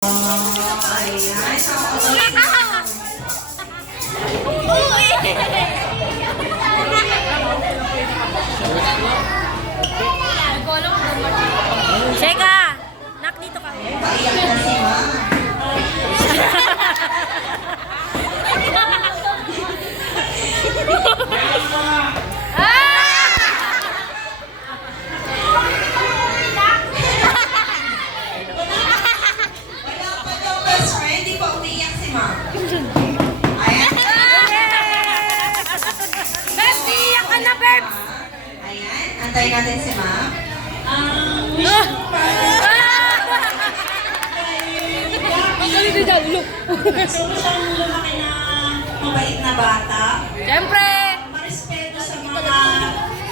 Seka! Nak, dito ka. Ayan, antayin natin si Ma'am. Gusto mo siyang lumaki na mabait na bata. Siyempre! Marespeto sa mga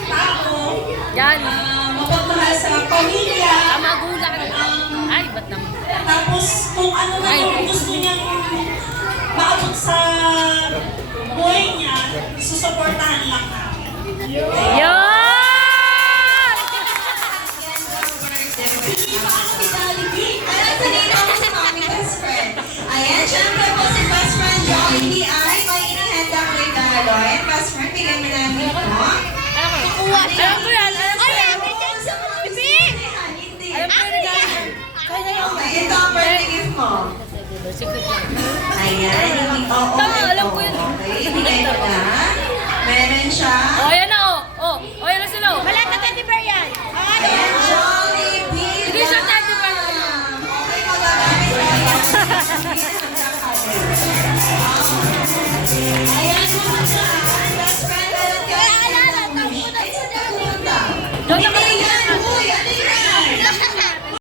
tao. Yan. Mapagmahal sa pamilya. Magulang. Ay, ba't naman? Tapos kung ano na yung gusto niyang maabot sa buhay niya, susuportahan lang namin. Yan! Ayan, syempre po si best friend Jollibee ay may inihandang regalo. Ayan, best friend, bigyan mo namin ito. Kukuha. Alam ko yan. Alam ko yan. Hindi. Alam ko yan. Okay, ito ang birthday gift mo. Secret lang. Ayan, oo.